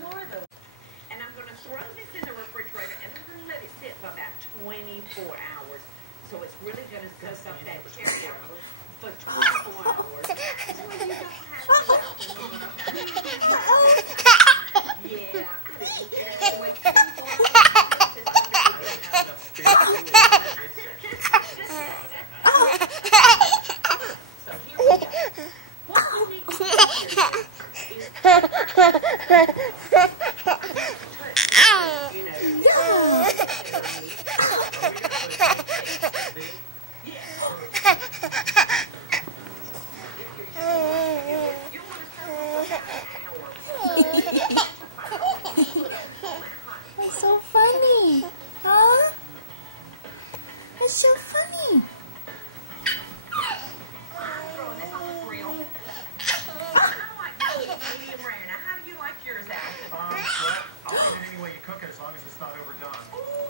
Florida. And I'm going to throw this in the refrigerator and I'm going to let it sit for about 24 hours. So it's really going to soak up that cherry for 24 hours. So you don't have to yeah. Wait 24 So here we go. What we need to do It's so funny, huh? It's so funny. medium rare. Now, how do you like yours, Ashton? Well, I'll eat it any way you cook it as long as it's not overdone. Ooh,